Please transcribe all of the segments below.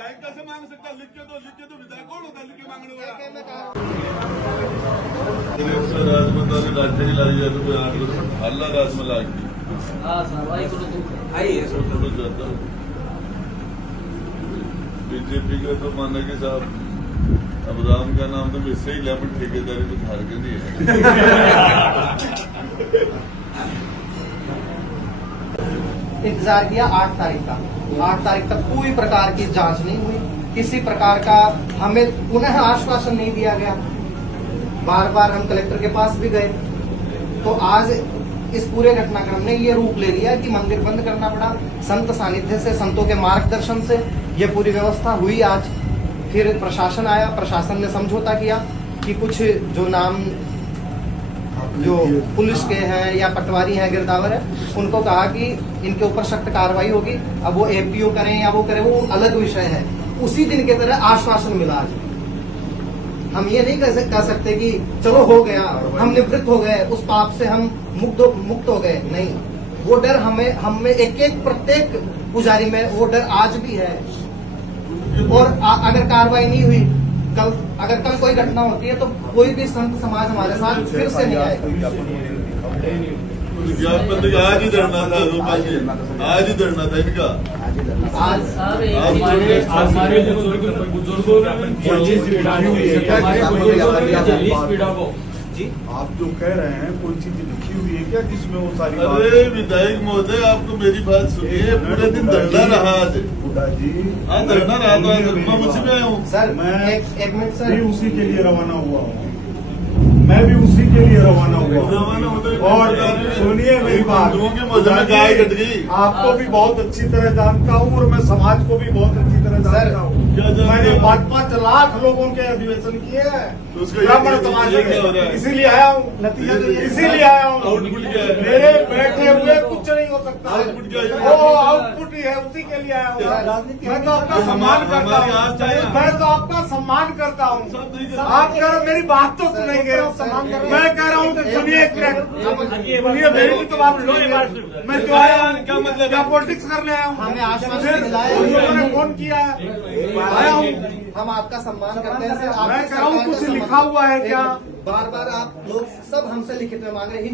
विधायक कैसे मांग सकता? लिख के दो विधायक कौन होता है लिख के मांगने वाला? राजमंदारी राज्याची लागली जातो हल्ला राजमला बीजेपी का तो माना कि साहब अब राम का नाम तो इससे ही लिया, पर ठेकेदारी तो हार के नहीं है। इंतजार किया 8 तारीख का। 8 तारीख तक कोई प्रकार की जांच नहीं हुई, किसी प्रकार का हमें पुनः आश्वासन नहीं दिया गया। बार बार हम कलेक्टर के पास भी गए, तो आज इस पूरे घटनाक्रम ने ये रूप ले लिया कि मंदिर बंद करना पड़ा। संत सानिध्य से, संतों के मार्गदर्शन से ये पूरी व्यवस्था हुई। आज फिर प्रशासन आया, प्रशासन ने समझौता किया कि कुछ जो नाम जो पुलिस के हैं या पटवारी हैं, गिरदावर है, उनको कहा कि इनके ऊपर सख्त कार्रवाई होगी। अब वो एपीओ करें या वो करें, वो अलग विषय है। उसी दिन के तरह आश्वासन मिला आज। हम ये नहीं कह सकते कि चलो हो गया, हम निवृत्त हो गए, उस पाप से हम मुक्त हो गए। नहीं, वो डर हमें एक प्रत्येक पुजारी में वो डर आज भी है। और अगर कार्रवाई नहीं हुई, अगर कल कोई घटना होती है तो कोई भी संत समाज हमारे साथ फिर से नहीं आएगा। आज ही धरना था, आज ही धरना था इनका। आज हमारे बुजुर्गों आप जो कह रहे हैं कोई चीज लिखी हुई है क्या जिसमें वो सारी? अरे विधायक महोदय, आपको मेरी बात सुनिए। पूरे दिन धरना रहा आज। जी हाँ, धरना रहा था, मैं मुझसे में आया हूँ सर। मैं एक मिनट सर, भी उसी के लिए रवाना हुआ हूँ। मैं भी उसी के लिए रवाना हुआ हूँ। और सुनिए मेरी बात, गाय कट गई। आपको भी बहुत अच्छी तरह जानता हूँ और मैं समाज को भी बहुत अच्छी तरह जानता हूँ। मैंने 5-5 लाख लोगों के अधिवेशन किए हैं ब्राह्मण समाज के, इसीलिए आया हूँ। नतीजा इसीलिए आया हूँ। मेरे बैठे हुए कुछ नहीं हो सकता। वो आउटपुट ही है, उसी के लिए आया हूँ। मैं तो आपका सम्मान करता हूँ, मैं तो आपका सम्मान करता हूँ। आप कर मेरी बात तो सुनेंगे। मैं कह रहा हूँ सुनिए, मेरी भी तो बात सुनिए। मैं क्यों आया हूँ? क्या मतलब? क्या पॉलिटिक्स करने आया हूँ? हमें आश्वासन मिला है, उन्होंने फोन किया है, आया हूँ। हम आपका सम्मान करते हैं सर। मैं कह रहा हूँ कुछ लिखा हुआ है क्या? बार बार आप लोग सब हमसे लिखित में मांग रहे हैं।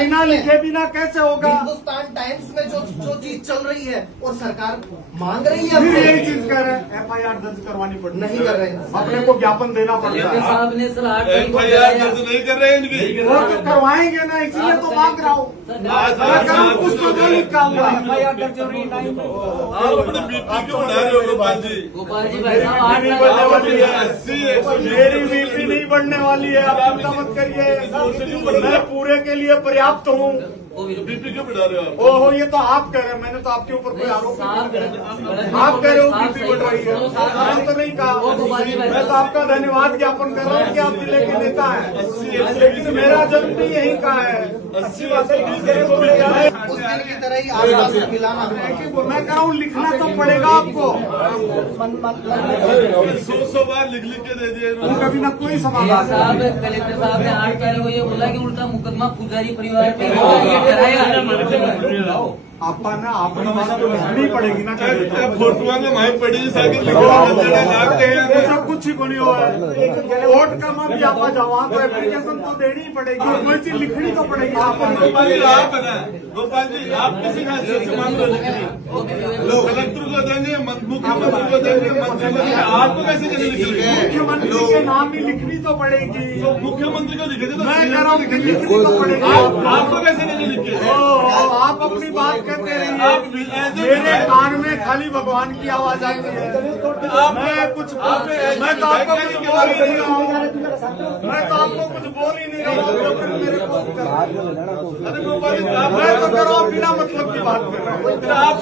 बिना लिखे बिना कैसे होगा? हिंदुस्तान टाइम्स में जो चीज चल रही है और सरकार मांग रही है, फिर यही चीज कर रहे हैं, FIR दर्ज करवानी पड़ती है। नहीं कर रहे हैं। अपने को ज्ञापन देना पड़ता है। साहब ने सर 8 तारीख को FIR दर्ज नहीं कर रहे हैं इनकी। वो तो करवाएंगे ना, इसलिए तो मांग रहा हूँ। कुछ तो जो लिखा हुआ है। आप अपने बीपी क्यों बढ़ा रहे हो गोपाल जी? गोपाल जी भाई साहब 8 तारीख मेरी बीपी नहीं बढ़ने वाली है, आप चिंता मत करिए। मैं पूरे के लिए पर्याप्त हूँ। बीपी क्यों बढ़ा रहे हो आप? ओहो, ये तो आप कह रहे हैं, मैंने तो आपके ऊपर कोई आरोप नहीं किया। आप कह रहे हो बीपी बढ़ रही है, मैंने तो नहीं कहा। मैं तो आपका धन्यवाद ज्ञापन कर रहा हूँ कि आप जिले के नेता हैं, लेकिन मेरा जन्म भी यहीं का है। 80 वर्ष उस दिन की तरह ही आश्वासन मिला ना। मैं कह रहा हूँ लिखना तो पड़ेगा आपको। 100 बार लिख के दे दिए इन्होंने। कभी ना कोई समाधान। साहब कलेक्टर साहब ने 8 तारीख को ये बोला कि उल्टा मुकदमा पुजारी परिवार पे कराया। आपा ना अपनी बात तो लिखनी पड़ेगी ना। फोटुआ में माई पड़ी साइकिल वो सब कुछ ही बनी हुआ है। वोट का भी आपा जवाब तो एप्लीकेशन तो देनी ही पड़ेगी, कोई चीज लिखनी तो पड़ेगी। गोपाल जी आप है ना, गोपाल जी आप किसी का से मांग लो लिखनी, कलेक्टर को देंगे, मुख्यमंत्री को देंगे, मंत्री को देंगे, आपको कैसे नहीं लिखेंगे? मुख्यमंत्री के नाम ही लिखनी तो पड़ेगी। तो मुख्यमंत्री को लिखेंगे तो मैं कह रहा हूँ लिखनी तो पड़ेगी। आपको कैसे नहीं लिखे? आप अपनी बात कहते रहिए, मेरे कान में खाली भगवान की आवाज आती है। मैं कुछ मैं तो आपको कुछ बोल ही नहीं रहा हूँ, मैं तो आपको कुछ बोल ही नहीं रहा हूँ। मेरे को मैं तो कर रहा हूँ बिना मतलब की बात कर रहा हूँ। आप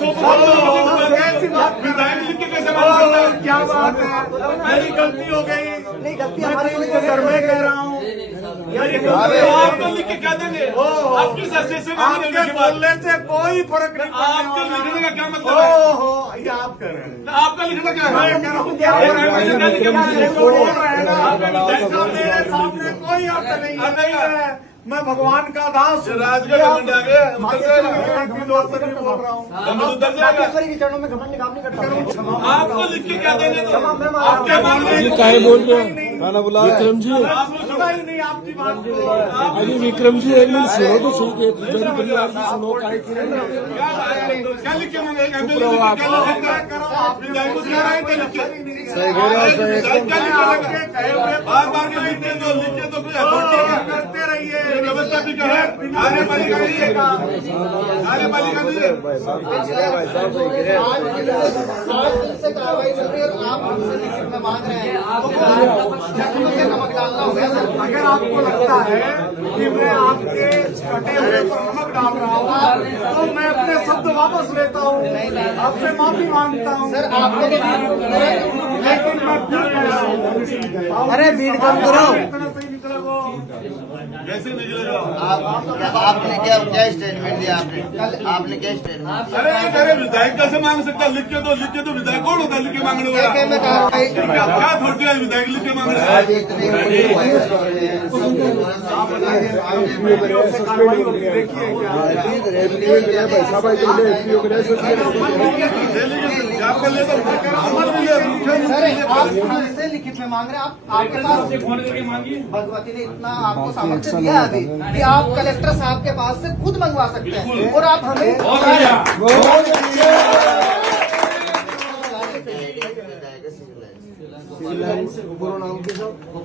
कैसी बात कर रहे हैं? क्या बात है? मेरी गलती हो गई, नहीं गलती हमारी घर में कह रहा हूँ। आपको लिख के क्या देंगे? आप किस ऐसे से आपके बोलने से कोई फर्क नहीं पड़ने आपके वाला। लिखने का क्या मतलब है? ओहो, ये आप कर रहे हैं। आपका लिखना क्या है? मैं कह रहा हूँ क्या हो रहा है? जो बोल रहे हैं ना, इसका मेरे सामने कोई अर्थ नहीं है। मैं भगवान का दास ये राज का घमंड आ गया, उतर जाएगा। मैं दिल और से नहीं बोल रहा हूँ। घमंड उतर जाएगा। के चरणों में घमंड काम नहीं करता। आपको लिख के क्या देंगे तो? आप क्या मांग रहे हैं? काहे बोल रहे हो? खाना बुला विक्रम जी, आप लोग सुना ही नहीं आपकी बात को। अरे विक्रम जी एक मिनट सुनो तो सही के पुजारी परिवार की सुनो काहे की क्या लिख के मांगे? एमएलए को क्या लिख के? विधायक को क्या है? क्या लिख के? सही कह रहे हो, सही एकदम। क्या लिख के? बार-बार के लिख के तो कोई अथॉरिटी है। करते रहिए। ये व्यवस्था भी क्या है? कार्यपालिका नहीं है। कार्यपालिका नहीं है। से कार्रवाई चल रही है और आप हमसे लिखित में मांग रहे हैं तो चटनी में नमक डालना हो गया सर। अगर आपको लगता है कि मैं आपके कटे हुए पर नमक डाल रहा हूँ तो मैं अपने शब्द वापस लेता हूँ, आपसे माफी मांगता हूँ। सर आपको लेकिन मैं फिर कह रहा हूँ, अरे भीड़ कम करो। इतना सही निकला वो। कैसे निकलेगा? आपने क्या स्टेटमेंट दिया? आपने क्या स्टेटमेंट? अरे विधायक कैसे मांग सकता है? लिख के तो विधायक कौन होता है लिख के मांगने वाला? में कार्रवाई क्या थोड़ी है विधायक लिख के मांगने वाला? कार्रवाई होगी, देखिए क्या। आप कर ले तो अमर भी है। सर आप हमसे लिखित में मांग रहे हैं। आप आपके पास भगवती ने इतना आपको सामर्थ्य दिया है अभी कि आप कलेक्टर साहब के पास से खुद मंगवा सकते हैं और आप हमें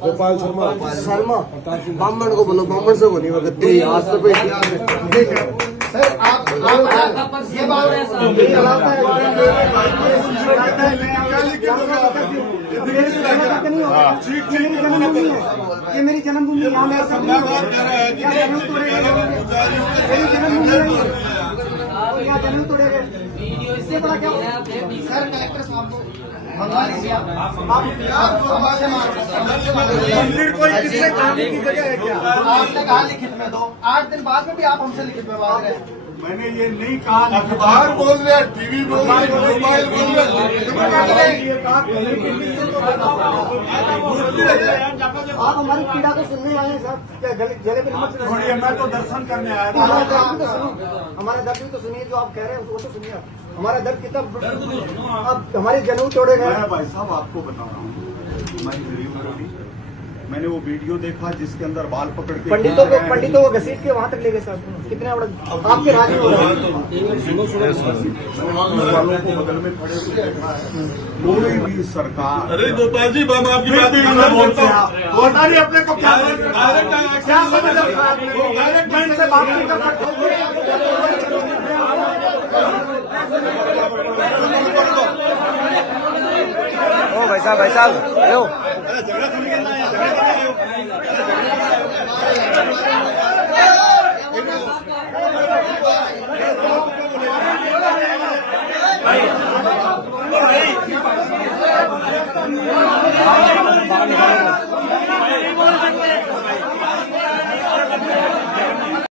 गोपाल शर्मा ब्राह्मण को बोलो, ब्राह्मण से बोली वक्त आज तो कोई सर आप ये बात ये मेरी जन्मभूमि है, यहाँ मेरा सब कह रहा है कि जन्म तोड़े गए। इससे बड़ा क्या? सर कलेक्टर साहब को मंगवा लीजिए आप समाज से मंदिर कोई किससे खाने की जगह है क्या? आपने कहा लिखित में दो, 8 दिन बाद में भी आप हमसे लिखित में मांग रहे हैं। मैंने ये नहीं कहा। अखबार बोल रहे हैं, टीवी बोल रहे हैं, मोबाइल बोल रहे हैं। ये कहा आप हमारी पीड़ा को सुनने आए हैं साहब, क्या जगह पे नमक से छोड़िए, मैं तो दर्शन करने आया हमारा था। दर्द भी तो सुनो, हमारा दर्द भी तो सुनिए, जो आप कह रहे हैं वो तो सुनिए आप। हमारा दर्द कितना, अब हमारे जनेऊ तोड़े गए। मैं भाई साहब आपको बता रहा हूँ, हमारी गरीब लोग, मैंने वो वीडियो देखा जिसके अंदर बाल पकड़ के पंडितों को घसीट के वहाँ तक ले गए साहब। कितने बड़ा आपके राज्य में हो रहा है। वालों को बगल में खड़े हुए देखा है। कोई भी सरकार अरे गोपाल जी हम आपकी बात बोलते हैं, बता नहीं अपने को क्या डायरेक्ट क्या समझ रखा है आपने? मैं इनसे बात नहीं कर सकता। ओ भाई साहब लो